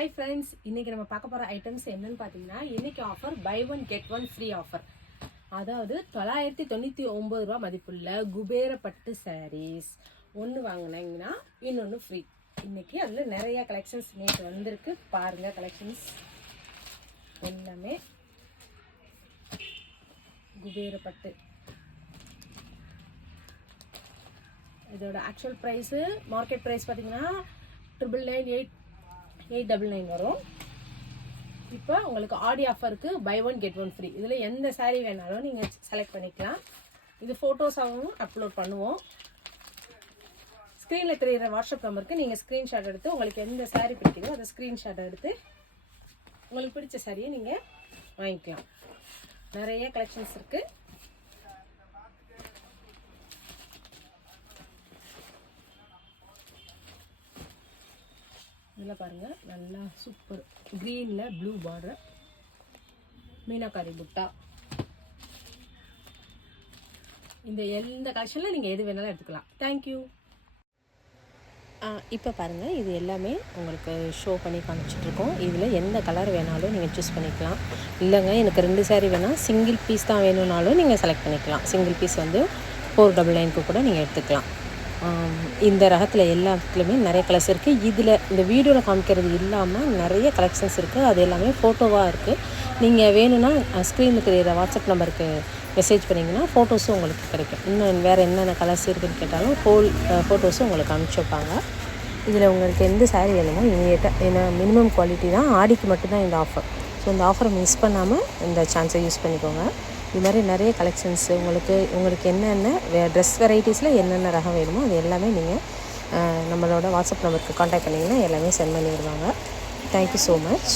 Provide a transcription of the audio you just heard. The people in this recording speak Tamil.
ஹாய் ஃப்ரெண்ட்ஸ் இன்னைக்கு நம்ம பார்க்க போகிற ஐட்டம்ஸ் என்னன்னு பார்த்தீங்கன்னா இன்றைக்கி offer buy one get one free offer அதாவது தொள்ளாயிரத்தி தொண்ணூற்றி ஒம்பது ரூபா மதிப்புள்ள குபேர பட்டு சாரீஸ் ஒன்று வாங்கினீங்கன்னா இன்னொன்று ஃப்ரீ இன்றைக்கி அதில் நிறைய கலெக்ஷன்ஸ் நேற்று வந்திருக்கு. பாருங்கள் கலெக்ஷன்ஸ் எல்லாமே குபேர பட்டு இதோட ஆக்சுவல் ப்ரைஸு மார்க்கெட் ப்ரைஸ் பார்த்தீங்கன்னா triple nine eight eight double nine வரும். இப்போ உங்களுக்கு ஆடி ஆஃபருக்கு buy one get one free இதில் எந்த சேரீ வேணாலும் நீங்கள் செலக்ட் பண்ணிக்கலாம். இது ஃபோட்டோஸாகவும் அப்லோட் பண்ணுவோம். ஸ்க்ரீனில் தெரிகிற வாட்ஸ்அப் நம்பருக்கு நீங்கள் ஸ்க்ரீன்ஷாட் எடுத்து உங்களுக்கு எந்த சாரீ பிடிக்குதோ அதை ஸ்க்ரீன்ஷாட் எடுத்து உங்களுக்கு பிடிச்ச சாரியை நீங்கள் வாங்கிக்கலாம். நிறைய கலெக்ஷன்ஸ் இருக்குது இதில் பாருங்கள் நல்லா சூப்பர் க்ரீனில் ப்ளூ பார்டர் மீனாக்காரி புட்டா இந்த எந்த கலெக்ஷனில் நீங்கள் எது வேணாலும் எடுத்துக்கலாம். தேங்க்யூ இப்போ பாருங்கள் இது எல்லாமே உங்களுக்கு ஷோ பண்ணி காமிச்சிட்ருக்கோம் இதில் எந்த கலர் வேணாலும் நீங்கள் சூஸ் பண்ணிக்கலாம். இல்லைங்க எனக்கு ரெண்டு saree வேணால் சிங்கிள் பீஸ் தான் வேணும்னாலும் நீங்கள் செலக்ட் பண்ணிக்கலாம். சிங்கிள் பீஸ் வந்து ஃபோர் டபுள் நைனுக்கு கூட நீங்கள் எடுத்துக்கலாம். இந்த ரகத்தில் எல்லாத்துலேயுமே நிறைய கலர்ஸ் இருக்குது இதில் இந்த வீடியோவில் காமிக்கிறது இல்லாமல் நிறைய கலெக்ஷன்ஸ் இருக்குது அது எல்லாமே ஃபோட்டோவாக இருக்குது நீங்கள் வேணும்னா ஸ்க்ரீனுக்கு தெரியிற வாட்ஸ்அப் நம்பருக்கு மெசேஜ் பண்ணிங்கன்னா ஃபோட்டோஸும் உங்களுக்கு கிடைக்கும். இன்னும் வேறு என்னென்ன கலர்ஸ் இருக்குதுன்னு கேட்டாலும் ஹோல் ஃபோட்டோஸும் உங்களுக்கு அனுப்பிச்சி வைப்பாங்க. இதில் உங்களுக்கு எந்த சாரீ வேணுமோ இமீடியட்டாக ஏன்னா மினிமம் குவாலிட்டி தான். ஆடிக்கு மட்டும்தான் இந்த ஆஃபர் ஸோ இந்த ஆஃபரை மிஸ் பண்ணாமல் இந்த சான்ஸை யூஸ் பண்ணிக்கோங்க. இது மாதிரி நிறைய கலெக்ஷன்ஸ் உங்களுக்கு உங்களுக்கு என்னென்ன ட்ரெஸ் வெரைட்டிஸில் என்னென்ன ரகம் வேணுமோ அது எல்லாமே நீங்கள் நம்மளோட வாட்ஸ்அப் நம்பருக்கு காண்டாக்ட் பண்ணிங்கன்னா எல்லாமே சென்ட் பண்ணிடுவாங்க. Thank you so much